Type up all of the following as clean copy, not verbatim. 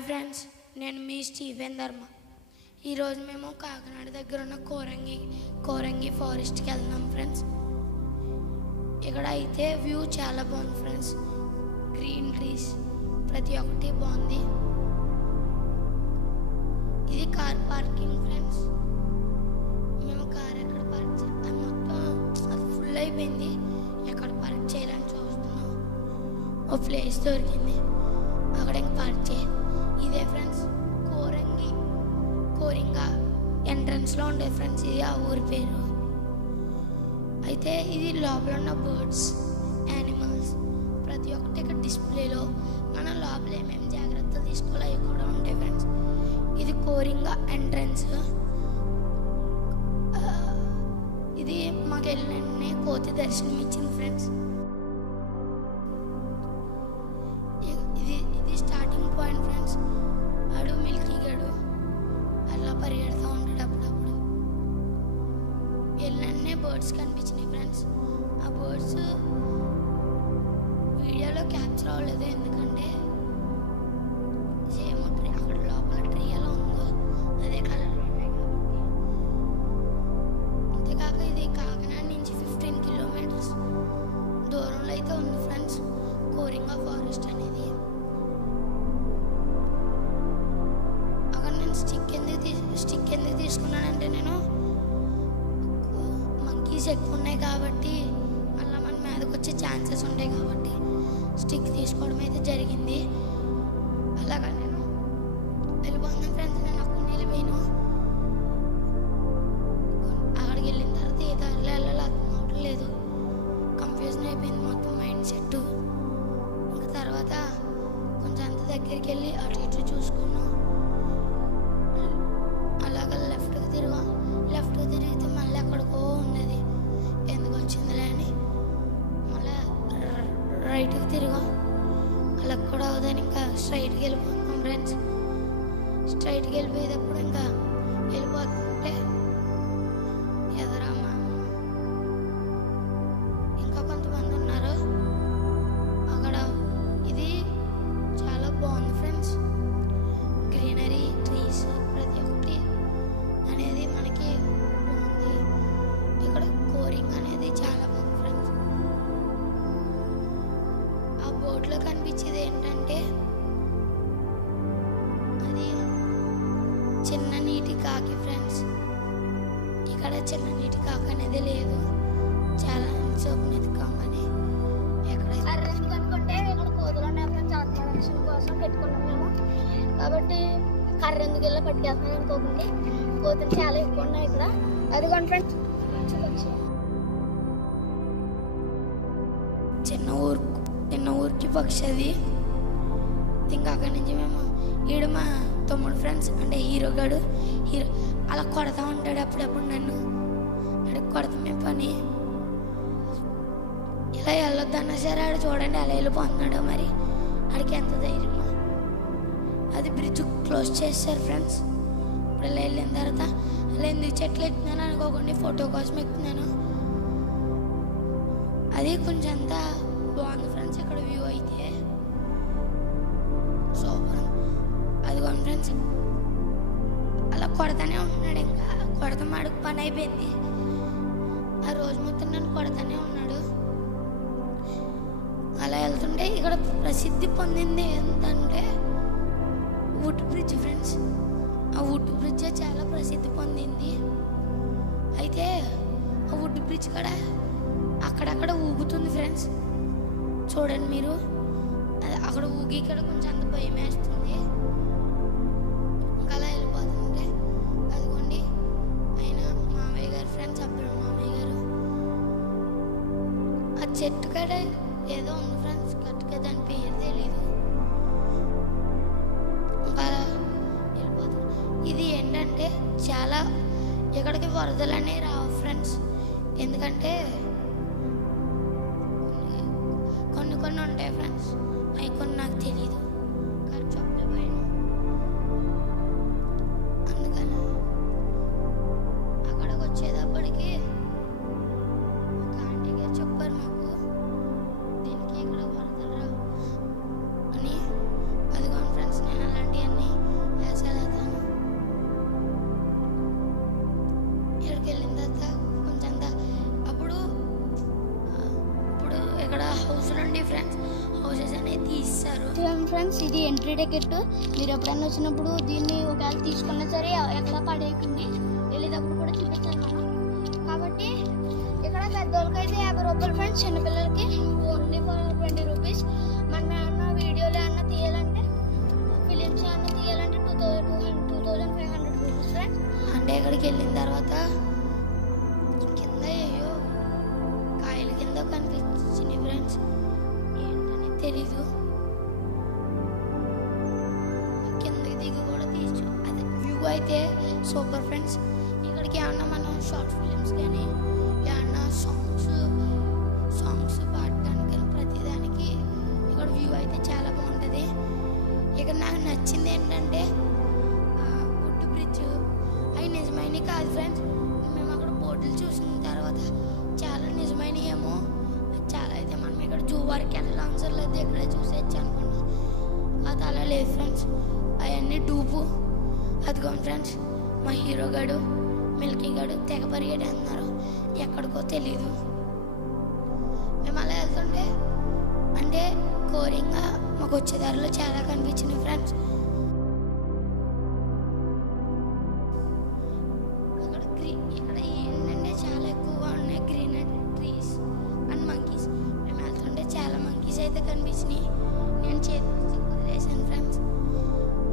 Hi friends, నేను మీ Stephen ధర్మ. ఈరోజు మేము కాకినాడ దగ్గర ఉన్న కోరంగి ఫారెస్ట్కి వెళ్తున్నాం ఫ్రెండ్స్. ఇక్కడ అయితే వ్యూ చాలా బాగుంది ఫ్రెండ్స్. గ్రీన్ ట్రీస్ ప్రతి ఒక్కటి బాగుంది. ఇది కార్ పార్కింగ్ ఫ్రెండ్స్. మేము కార్ ఎక్కడ పార్క్ అది మొత్తం అది ఫుల్ అయిపోయింది. ఎక్కడ పార్క్ చేయాలని చూస్తున్నాం. ఓ ప్లేస్ దొరికింది, అక్కడ ఇంకా పార్క్ చేయాలి. ఇదే ఫ్రెండ్స్ కోరింగా ఎంట్రన్స్లో ఉండే ఫ్రెండ్స్. ఇది ఆ ఊరి పేరు. అయితే ఇది లోపల ఉన్న బర్డ్స్, యానిమల్స్ ప్రతి ఒక్కటి ఇక్కడ డిస్ప్లేలో మన లోపల ఏమేమి జాగ్రత్తలు తీసుకోవాలి అవి కూడా ఉంటాయి ఫ్రెండ్స్. ఇది కోరింగా ఎంట్రన్స్. ఇది మాకు వెళ్ళిన కోతి దర్శనం ఇచ్చింది ఫ్రెండ్స్. ఇది స్టార్టింగ్ పాయింట్ ఫ్రెండ్స్. ఆడు మిల్కీ గడు అలా పరిగెడుతూ ఉంటాడు. అప్పుడప్పుడు వెళ్ళినన్నే బర్డ్స్ కనిపించినాయి ఫ్రెండ్స్. ఆ బర్డ్స్ వీడియోలో క్యాప్చర్ అవ్వలేదు, ఎందుకంటే సేమ్ ట్రీ అక్కడ లోపల ట్రీ ఎలా ఉందో అదే కలర్లో ఉన్నాయి కాబట్టి. అంతేకాక ఇది కాకినాడ నుంచి 15 కిలోమీటర్స్ దూరంలో అయితే ఉంది ఫ్రెండ్స్ కోరింగా ఫారెస్ట్ అనేది. అక్కడ నేను స్టిక్ ఎందుకు తీసుకున్నానంటే, నేను మంకీస్ ఎక్కువ ఉన్నాయి కాబట్టి మళ్ళీ మన మీదకి వచ్చే ఛాన్సెస్ ఉంటాయి కాబట్టి స్టిక్ తీసుకోవడం అయితే జరిగింది. అలాగా నేను వెళ్ళిపోతున్నాను ఫ్రెండ్స్. నేను అక్కడ వెళ్ళిపోయాను. అక్కడికి వెళ్ళిన తర్వాత ఏ దారిలో వెళ్ళాలో అర్థం అవ్వట్లేదు. కన్ఫ్యూజన్ అయిపోయింది మొత్తం మైండ్ సెట్. ఇంకా తర్వాత కొంచెం అంత దగ్గరికి వెళ్ళి అటు ఇటు చూసుకున్నాం. అలాగ లెఫ్ట్కి తిరిగితే మళ్ళీ ఎక్కడికో ఉన్నది. ఎందుకు వచ్చిందిలే అని మళ్ళీ రైట్కి తిరిగాం. అలా కూడా అవుదని ఇంకా స్ట్రైట్కి వెళ్ళిపోతున్నాం ఫ్రెండ్స్. స్ట్రైట్కి వెళ్ళిపోయేటప్పుడు ఇంకా వెళ్ళిపోతుంటే ఎదురమ్మ ఇంకా కొంతమంది ఉన్నారు అక్కడ. ఇది చాలా బాగుంది ఫ్రెండ్స్. గ్రీనరీ, ట్రీస్ ప్రతి ఒక్కటి అనేది మనకి బాగుంది. ఇక్కడ కోరింగ్ అనేది చాలా బాగుంది ఫ్రెండ్స్. ఆ బోర్డులో కనిపించేది ఏంటంటే అది చిన్న నీటి కాకి ఫ్రెండ్స్. ఇక్కడ చిన్న నీటి కాకి అనేది లేదు. చాలా సోపునెత్తుకోమని అనుకుంటే ఇక్కడ కోతులు ఉన్నాయి ఫ్రెండ్స్. ఆత్మరక్షణ కోసం పెట్టుకున్నాం మేము కాబట్టి కర్ర ఎందుకు వెళ్ళి పట్టుకెళ్తున్నాం అనుకోకండి. కోతులు చాలా ఎక్కువ ఉన్నాయి ఇక్కడ. అదిగోండి ఫ్రెండ్స్, చిన్న ఊరికి పక్షి అది. ఇంకా అక్కడి నుంచి మేము ఈడు మా తమ్ముడు ఫ్రెండ్స్, అంటే హీరో అలా కొడతా ఉంటాడు అప్పుడప్పుడు నన్ను. అడిగి కొడతామే పని. ఇలా వెళ్ళొద్దన్నా సరే ఆడు చూడండి అలా వెళ్ళిపోతున్నాడు. మరి ఆడికి ఎంత ధైర్యమో. అది బ్రిడ్జ్ క్లోజ్ చేశారు ఫ్రెండ్స్. ఇప్పుడు ఇలా వెళ్ళిన తర్వాత అలా ఎందుకు చెట్లు ఎక్కుతున్నాను అనుకోకుండా ఫోటో కోసం ఎక్కుతున్నాను. అది కొంచెం అంతా బాగుంది ఫ్రెండ్స్. ఇక్కడ వ్యూ అయితే సూపర్. అదిగోండి ఫ్రెండ్స్ అలా కొడతానే ఉంటున్నాడు. ఇంకా కొడతాం అడుగు పని అయిపోయింది. ఆ రోజు మొత్తం నన్ను కొడతానే ఉన్నాడు. అలా వెళ్తుంటే ఇక్కడ ప్రసిద్ధి పొందింది ఏంటంటే వుడ్ బ్రిడ్జ్ ఫ్రెండ్స్. ఆ వుడ్ బ్రిడ్జ్ చాలా ప్రసిద్ధి పొందింది. అయితే ఆ వుడ్ బ్రిడ్జ్ కూడా అక్కడక్కడ ఊగుతుంది ఫ్రెండ్స్. చూడండి మీరు, అక్కడ ఊగి ఇక్కడ కొంచెం అంత భయం వేస్తుంది. ఇంకా అలా వెళ్ళిపోతుంటే అదిగోండి ఆయన మామయ్య గారు ఫ్రెండ్స్, అప్పుడు మామయ్య గారు ఆ చెట్టు కాడ ఏదో ఉంది ఫ్రెండ్స్. కట్టుగా దాని పేరు తెలీదు. ఇంకా వెళ్ళిపోతుంది. ఇది ఏంటంటే చాలా ఎక్కడికి వరదలు అనేవి రావు ఫ్రెండ్స్. ఎందుకంటే కొన్ని ఉంటాయి ఫ్రెండ్స్. అవి కొన్ని నాకు తెలీదు, కానీ చెప్పలేకపోయాను. అందుకని అక్కడికి వచ్చేటప్పటికి ఒక ఆంటీ గారు చెప్పారు మాకు, దీనికి ఇక్కడ వరదలు రావు అని. అదిగోండి ఫ్రెండ్స్, నేను అలాంటివన్నీ ఫ్రెండ్స్, ఇది ఎంట్రీ టికెట్. మీరు ఎప్పుడైనా వచ్చినప్పుడు దీన్ని ఒకవేళ తీసుకున్నా సరే ఎక్కడ పడేయకండి, వెళ్ళేటప్పుడు కూడా చూపించాలి మనం. కాబట్టి ఇక్కడ పెద్దోళ్ళకైతే 50 రూపాయలు ఫ్రెండ్స్, చిన్నపిల్లలకి ఓన్లీ ఫర్ 20 రూపీస్. మనం ఏమన్నా వీడియోలు ఏమన్నా తీయాలంటే, ఫిలిమ్స్ ఏమన్నా తీయాలంటే 2500 రూపీస్ ఫ్రెండ్స్. అంటే ఇక్కడికి వెళ్ళిన తర్వాత కింద ఏయో కాయల కింద కనిపించింది ఫ్రెండ్స్, ఏంటని తెలీదు. కిందకి దిగి కూడా తీసు, అదే వ్యూ అయితే సూపర్ ఫ్రెండ్స్. ఇక్కడికి ఏమన్నా మనం షార్ట్ ఫిలిమ్స్ కానీ ఏమన్నా సాంగ్స్ పాడడానికి ప్రతిదానికి ఇక్కడ వ్యూ అయితే చాలా బాగుంటుంది. ఇక్కడ నాకు నచ్చింది ఏంటంటే వుడ్ బ్రిడ్జ్. అవి నిజమైనవి కాదు ఫ్రెండ్స్, మేము అక్కడ బోర్డులు చూసిన తర్వాత చాలా నిజమైనవి ఏమో, చాలా అయితే మనం ఇక్కడ జూ వరకు వెళ్ళాలి అవసరం లేదు, ఇక్కడే చూసేయచ్చు అనుకున్నాం. అది అలా లేదు ఫ్రెండ్స్, అవన్నీ డూపు. అదిగోండి ఫ్రెండ్స్, మా హీరో గడు మిల్కీ గడు తెగ పరిగెడి అన్నారు, ఎక్కడికో తెలీదు. మేము అలా వెళ్తుంటే అంటే ఘోరంగా మాకు వచ్చే దారిలో చాలా కనిపించింది ఫ్రెండ్స్. ఇక్కడ ఏంటంటే చాలా ఎక్కువగా ఉన్నాయి గ్రీనరీ ట్రీస్ అండ్ మంకీస్. మేము వెళ్తుంటే చాలా మంకీస్ అయితే కనిపించినాయి. నేను చేతి వదిలేసాను ఫ్రెండ్స్,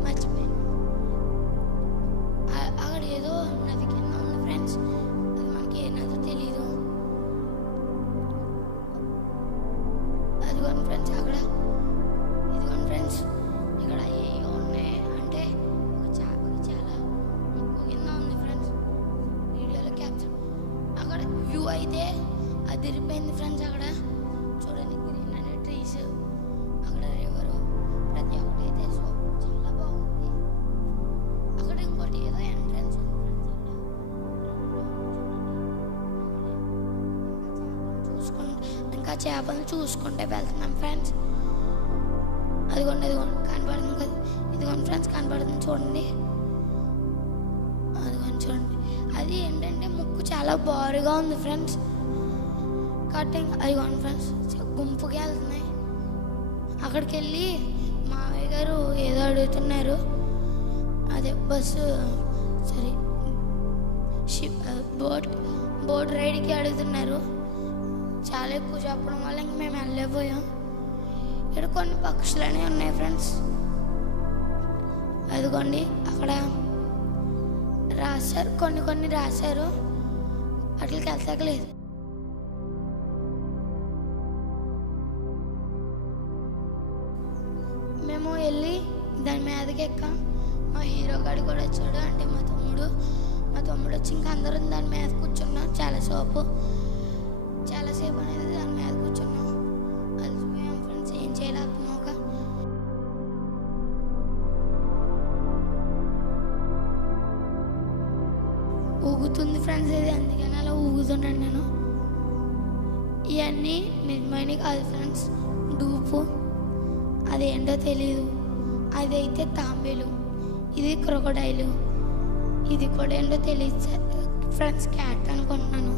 మర్చిపోయాను. అక్కడ ఏదో నది కింద ఉంది ఫ్రెండ్స్, అది మనకి ఏ నదో తెలీదు. అదిగోండి ఫ్రెండ్స్ అక్కడ, ఇదిగోండి ఫ్రెండ్స్ ఇక్కడ ఏవో ఉన్నాయి. అంటే ఒక చేపకి చాలా ముక్కు కింద ఉంది ఫ్రెండ్స్, వీడియోలో క్యాప్చర్. అక్కడ వ్యూ అయితే అదిరిపోయింది ఫ్రెండ్స్. అక్కడ చూడండి గ్రీన్ అనే ట్రీస్, అక్కడ రివరు, ప్రతి ఒక్కటి అయితే చాలా బాగుంది. అక్కడ ఇంకోటి ఏదో ఎంట్రన్స్ ఉంది ఫ్రెండ్స్. ఇంకా చేపలు చూసుకుంటే వెళ్తున్నాం ఫ్రెండ్స్. అదిగోండి కనపడుతుంది కదా, ఇదిగోండి ఫ్రెండ్స్ కనపడుతుంది చూడండి, అదిగోండి చూడండి. అది ఏంటంటే ముక్కు చాలా బారుగా ఉంది ఫ్రెండ్స్. కటింగ్ అదిగోండి ఫ్రెండ్స్ గుంపుకి వెళ్తున్నాయి. అక్కడికి వెళ్ళి మావయ్య గారు ఏదో అడుగుతున్నారు, అదే బస్సు సరే బోట్ రైడ్కి అడుగుతున్నారు. చాలా ఎక్కువ చెప్పడం వల్ల ఇంక మేము వెళ్ళలేకపోయాం. ఇక్కడ కొన్ని పక్షులు అనేవి ఉన్నాయి ఫ్రెండ్స్. అదిగోండి అక్కడ రాశారు, కొన్ని రాశారు, వాటికి వెళ్తాకలేదు. మేము వెళ్ళి దాని మీదకి ఎక్కాం. మా హీరో గాడు కూడా వచ్చాడు, అంటే మా తమ్ముడు వచ్చి ఇంకా అందరం దాని మీద కూర్చున్నాం. చాలాసేపు అనేది దాని మీద కూర్చున్నాం. అలసిపోయాం ఫ్రెండ్స్, ఏం చేయలేకపోయాక ఊగుతుంది ఫ్రెండ్స్ ఇది, అందుకని అలా ఊగుతున్నాను నేను. ఇవన్నీ నిజమైనవి కాదు ఫ్రెండ్స్, డూపు. అదేంటో తెలీదు. అదైతే తాంబేలు, ఇది క్రొకడైలు, ఇది కూడా ఏంటో తెలియదు ఫ్రెండ్స్, క్యాట్ అనుకుంటున్నాను.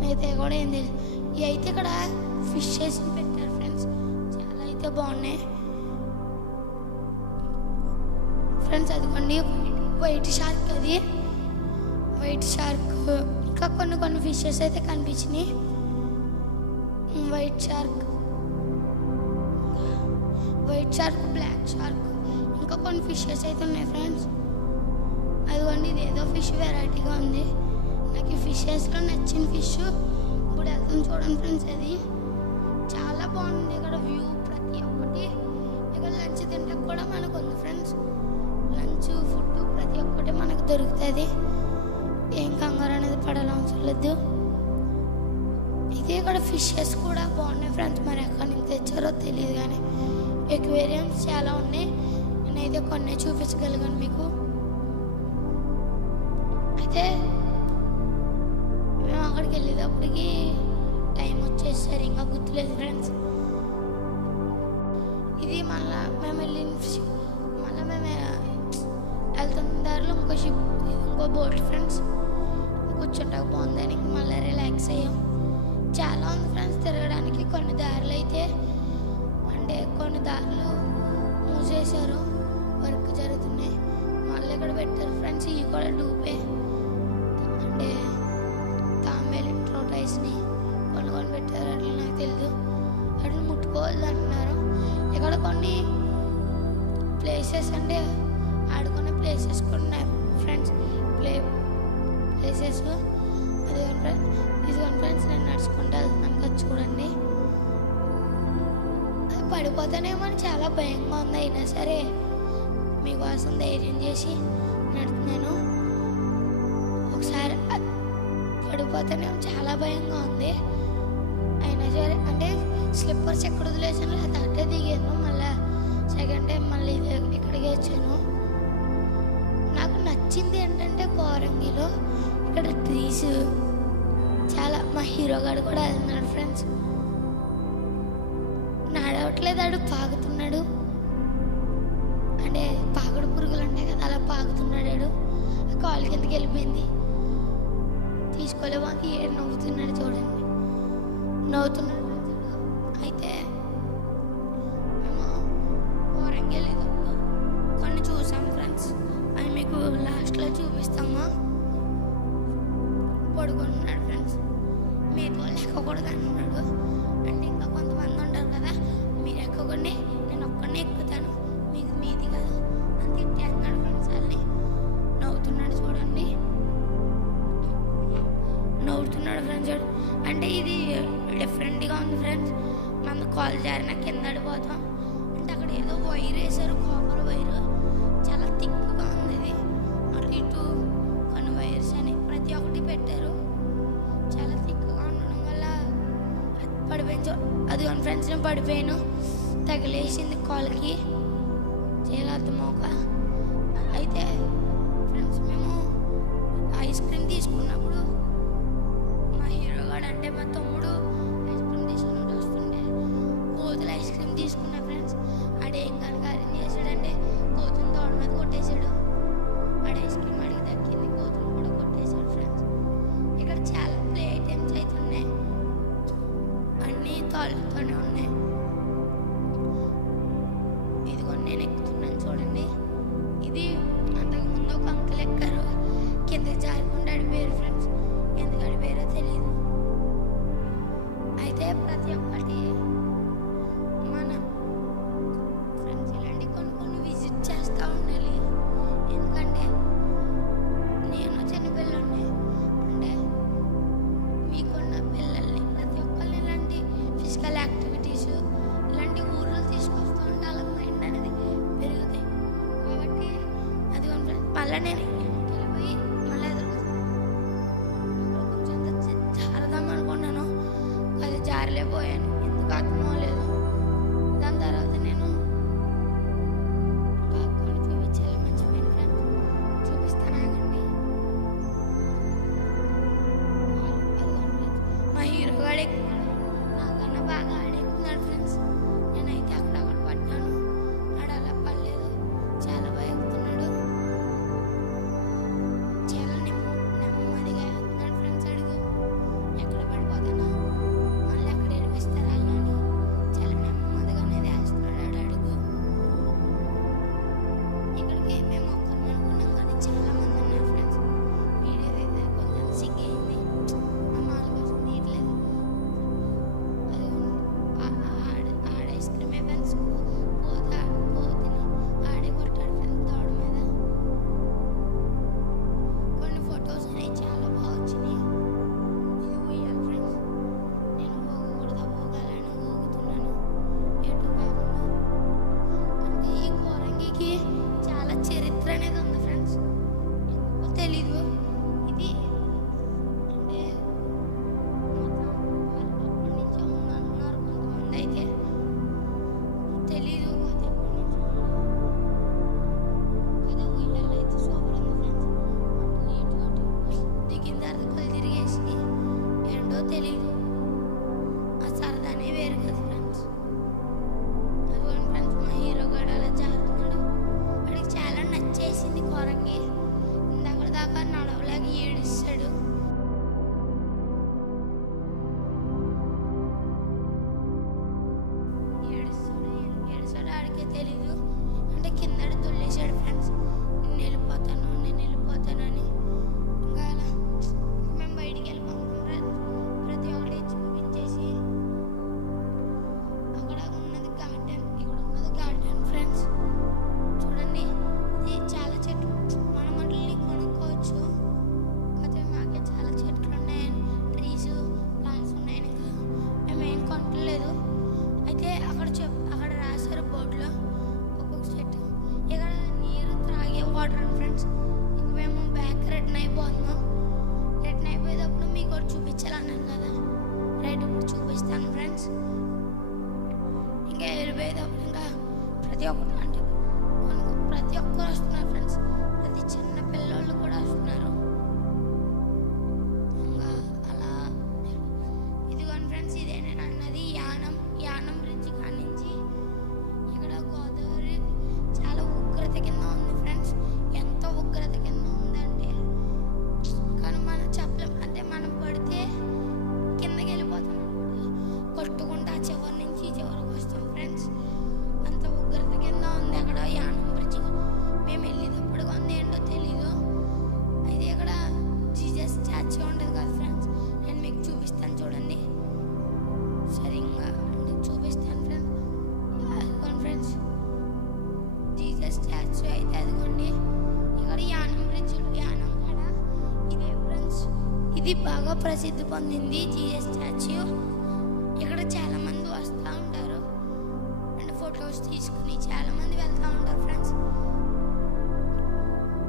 మిగతా కూడా ఏం తెలియదు. ఇవి అయితే ఇక్కడ ఫిష్ చేసి పెట్టారు ఫ్రెండ్స్, చాలా అయితే బాగున్నాయి ఫ్రెండ్స్. అదిగోండి వైట్ షార్క్, అది వైట్ షార్క్. ఇంకా కొన్ని ఫిషెస్ అయితే కనిపించినాయి. వైట్ షార్క్, బ్లాక్ షార్క్, ఇంకా కొన్ని ఫిషెస్ అయితే ఉన్నాయి ఫ్రెండ్స్. అదిగోండి ఇది ఏదో ఫిష్ వెరైటీగా ఉంది. నాకు ఈ ఫిషెస్లో నచ్చిన ఫిష్ ఇప్పుడు వెళ్తాం చూడండి ఫ్రెండ్స్. అది చాలా బాగుంది. ఇక్కడ వ్యూ ప్రతి ఒక్కటి. ఇక్కడ లంచ్ తింటే కూడా మనకు ఉంది ఫ్రెండ్స్, లంచ్ ఫుడ్ ప్రతి ఒక్కటి మనకు దొరుకుతుంది. ఏం కంగారు అనేది పడాలి అవసరం లేదు. ఇది ఇక్కడ ఫిషెస్ కూడా బాగున్నాయి ఫ్రెండ్స్, మరి ఎక్కడి నుంచి తెచ్చారో తెలియదు కానీ ఎక్వేరియంస్ చాలా ఉన్నాయి. నేనైతే కొన్ని చూపించగలిగాను మీకు. అయితే మేము అక్కడికి వెళ్ళేటప్పటికి టైం వచ్చేసరి ఇంకా గుర్తులేదు ఫ్రెండ్స్. ఇది మళ్ళీ మేము వెళ్తున్న దారిలో ఇంకో బోట్ ఫ్రెండ్స్. కూర్చుంటాక బాగుందని మళ్ళీ రిలాక్స్ అయ్యాం. చాలా ఉంది ఫ్రెండ్స్ తిరగడానికి. కొన్ని దారులు అయితే అంటే కొన్ని దారులు మూసేశారు, వర్క్ జరుగుతున్నాయి. మళ్ళీ ఇక్కడ పెట్టారు ఫ్రెండ్స్. ఇవి కూడా డూపే, అంటే తాంబేలు ట్రోటైస్ని కొన్ని పెట్టారు. అట్లా నాకు తెలియదు, అట్లా ముట్టుకోవద్దు అంటున్నారు. ఇక్కడ కొన్ని ప్లేసెస్ అంటే ఆడుకునే ప్లేసెస్ కూడా ఉన్నాయి ఫ్రెండ్స్, ప్లేసెస్. ఇదిగోండి ఫ్రెండ్స్, నేను నడుచుకుంటూ వెళ్తున్నాను కదా, చూడండి. అది పడిపోతానేమో అని చాలా భయంగా ఉంది, అయినా సరే మీకోసం ధైర్యం చేసి నడుతున్నాను. ఒకసారి పడిపోతానేమో చాలా భయంగా ఉంది, అయినా సరే అంటే స్లిప్పర్స్ ఎక్కడ వదిలేసాను, లేదా అట్టే దిగాను. మళ్ళీ సెకండ్ టైం మళ్ళీ ఇక్కడికి వచ్చాను. నాకు నచ్చింది ఏంటంటే కోరంగిలో ఇక్కడ ట్రీస్ చాలా. మా హీరో గారు కూడా వెళ్తున్నాడు ఫ్రెండ్స్, నడవట్లేదు, ఆడు పాకుతున్నాడు. అంటే పాకుడు పురుగులు ఉంటాయి కదా, అలా పాకుతున్నాడు. ఆడు కాలు కిందకి వెళ్ళిపోయింది, తీసుకోలేమో. ఏడు నవ్వుతున్నాడు, చూడండి, నవ్వుతున్నాడు. అయితే మేము కోరంగి వెళ్ళేటప్పుడు కొన్ని చూసాం ఫ్రెండ్స్, అవి మీకు లాస్ట్లో చూపిస్తాము. పడుకుంటున్నాడు ఫ్రెండ్స్, మీతో ఎక్కకూడదు అంటున్నాడు. అంటే ఇంకా కొంతమంది ఉంటారు కదా, మీరు ఎక్కకండి, నేను ఒక్కడినే ఎక్కుతాను, మీకు మీది కాదు అని తిట్టేస్తున్నాడు ఫ్రెండ్స్. వాళ్ళని నవ్వుతున్నాడు, చూడండి, నవ్వుతున్నాడు ఫ్రెండ్స్. అంటే ఇది డిఫరెంట్గా ఉంది ఫ్రెండ్స్. మన కాల్ జారిన కింద పడిపోతాం. అంటే అక్కడ ఏదో వైర్ వేసారు, కాపర్ వైర్, చాలా థిక్గా ఉంది. ఇది అటు ఇటు కొన్ని వైర్స్ అని ప్రతి ఒక్కటి పెట్టారు, చాలా థిక్గా ఉండడం వల్ల పడిపోయింది. అది వన్ ఫ్రెండ్స్, నేను పడిపోయాను, తగిలేసింది కాల్కి, చేయలేదమోక. అయితే ఫ్రెండ్స్, మేము ఐస్ క్రీమ్ తీసుకున్నప్పుడు మా హీరో గారు అంటే మా తమ్ముడు ఐస్ క్రీమ్ తీసుకుని వస్తుండే కోతులు ఐస్ క్రీమ్ తీసుకున్నా ఫ్రెండ్స్. ఆడేం కనుక అరేంజ్ చేశాడంటే కోతులు తోడ మీద కొట్టేశాడు. ఆడ ఐస్ క్రీమ్ అడిగి దక్కింది, కోతులు కూడా కొట్టేశాడు ఫ్రెండ్స్. ఇక్కడ చాలా ప్లే ఐటమ్స్ అయితే ఉన్నాయి, అన్నీ తాళ్ళతోనే ఉన్నాయి. ఇదిగో నేను ఎక్కుతున్నాను, చూడండి. ఇది అంతకుముందు ఒక అంకుల్ ఎక్కారు, కిందకి జారికుండా అడిపోయారు ఫ్రెండ్స్. ఎందుకు అడిపోయారో తెలియదు. అయితే ప్రతి ఒక్కటి మన ఫ్రెండ్స్ ఇలాంటి కొన్ని విజిట్ చేస్తూ ఉండాలి. ఎందుకంటే నేను చిన్నపిల్లల్ని, అంటే మీకున్న పిల్లల్ని ప్రతి ఒక్కరిని ఇలాంటి ఫిజికల్ యాక్టివిటీస్, ఇలాంటి ఊర్లు తీసుకొస్తూ ఉంటే వాళ్ళకి మైండ్ అనేది పెరుగుతాయి. కాబట్టి అది మళ్ళీ నేను వెళ్ళిపోయి మళ్ళీ ఎదురుకొస్తాను. కొంచెం జారదాం అనుకున్నాను, అది జారలేకపోయాను, ఎందుకు అర్థం అవ్వలేదు. దాని తర్వాత నేను కొన్ని చూపించాలి, మర్చిపోయాను ఫ్రెండ్స్, చూపిస్తాను ఆగండి. మా హీరో గాడు ఎక్కుతున్నాడు, నాకన్నా బాగా ఆడెక్కుతున్నాడు ఫ్రెండ్స్. నేనైతే అక్కడక్కడ పడ్డాను, ఆడ అలా పడలేదు, చాలా బాగా ఎక్కుతున్నాడు. ఫ్రెండ్స్. ఇంక మేము బ్యాక్ రిటర్న్ అయిపోతున్నాం. రిటర్న్ అయిపోయేటప్పుడు మీకు ఒకటి చూపించాలన్నాను కదా, రైట్ ఇప్పుడు చూపిస్తాను ఫ్రెండ్స్. ఇంకా వెళ్ళిపోయేటప్పుడు ఇంకా ప్రతి ఒక్కరు అంటే ప్రతి ఒక్కరు వస్తున్నారు ఫ్రెండ్స్. ప్రతి చిన్న పిల్లలు కూడా వస్తున్నారు. ఇంకా అలా ఇదిగోండి ఫ్రెండ్స్, ఇదే నేను అన్నది యానం బ్రిడ్జ్ కానించి ఇక్కడ గోదావరి చాలా ఉగ్రత కింద ఉంది ఫ్రెండ్స్. ఎంత ఉగ్రత కింద ఉందంటే కానీ మనం చెప్పలేం. అంటే మనం పడితే కిందకి వెళ్ళిపోతాం, కొట్టుకుంటా చివరి నుంచి చివరికి వస్తాం ఫ్రెండ్స్. అంత ఉగ్రత కింద ఉంది అక్కడ యానం బ్రిడ్జ్. మేము వెళ్ళేటప్పుడు ఉంది ఏంటో తెలీదు. అయితే ఇక్కడ జీసస్ స్టాచ్యూ ఉంటుంది కదా ఫ్రెండ్స్, నేను మీకు చూపిస్తాను చూడండి. సరిగ్గా చూపిస్తాను ఫ్రెండ్స్. అదిగోండి ఫ్రెండ్స్, జీసస్ స్టాచ్యూ అయితే అదిగోండి. ఇక్కడ యానం బ్రిడ్జ్, యానం కాడ ఇదే ఫ్రెండ్స్. ఇది బాగా ప్రసిద్ధి పొందింది జీసస్ స్టాచ్యూ. ఇక్కడ చాలా మంది వస్తూ ఉంటారు అండ్ ఫొటోస్ తీసుకుని చాలా మంది వెళ్తూ ఉంటారు ఫ్రెండ్స్.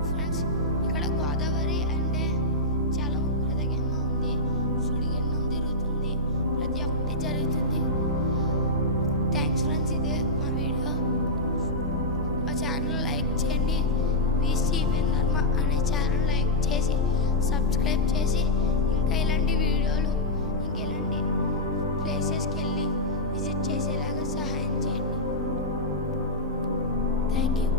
ఫ్రెండ్స్ ఇక్కడ గోదావరి అంటే చాలా ఉగ్రత కింద ఉంది, సుడిగిన్నం తిరుగుతుంది, ప్రతి ఒక్కటి జరుగుతుంది. థ్యాంక్స్ ఫ్రెండ్స్, ఇదే మా వీడియో. మా ఛానల్ లైక్ చేయండి. వీసీవెన్ ధర్మ అనే ఛానల్ లైక్ చేసి సబ్స్క్రైబ్ చేసి ఇంకా ఇలాంటి వీడియోలు ఇంకా ఇలాంటి ప్లేసెస్కి వెళ్ళి విజిట్ చేసేలాగా సహాయం చేయండి. Thank you.